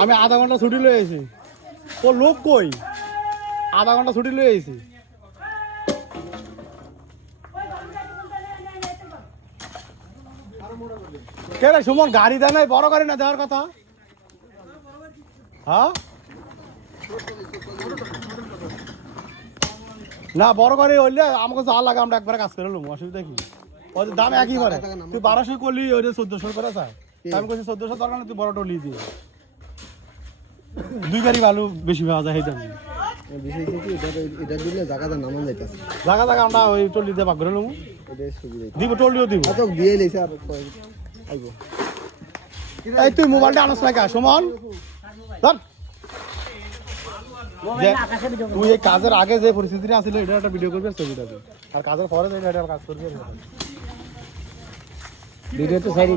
আমি আধা ঘন্টা ছুটি লয়ে আইছি ও লোক কই আধা ঘন্টা ছুটি লয়ে আইছি কে রে সুমন গাড়ি দেয় নাই বড় গাড়ি না দেওয়ার কথা হ্যাঁ না বড় গাড়ি হইলে আমাকে যা লাগে আমরা একবার কাজ করে নেবো অসুবিধা কি ওই দাম একই করে তুই 1200 করলি ওই 1400 করে চাই আমি বলছি 1400 দরকার না তুই বড় টলি দিয়ে দুই গাড়ি ভালো বেশি পাওয়া যায় সেইটা বিষয় কি এটা দিলে জায়গাটা নামান যাইতাছে জায়গা জায়গা আমরা ওই টলি দিয়ে ভাগ করে নেবো এটাই সুবিধা দিব টলিও দিব তো দিয়ে লইছে আর আইবো এই তুই মোবাইলটা আনস না কা সুমন ধর তুই এই কাজের আগে যে পরিস্থিতি আছিল এটা একটা ভিডিও করবি ছবিটা আর কাজের পরে এটা কাজ করবি ভিডিও তো সাইড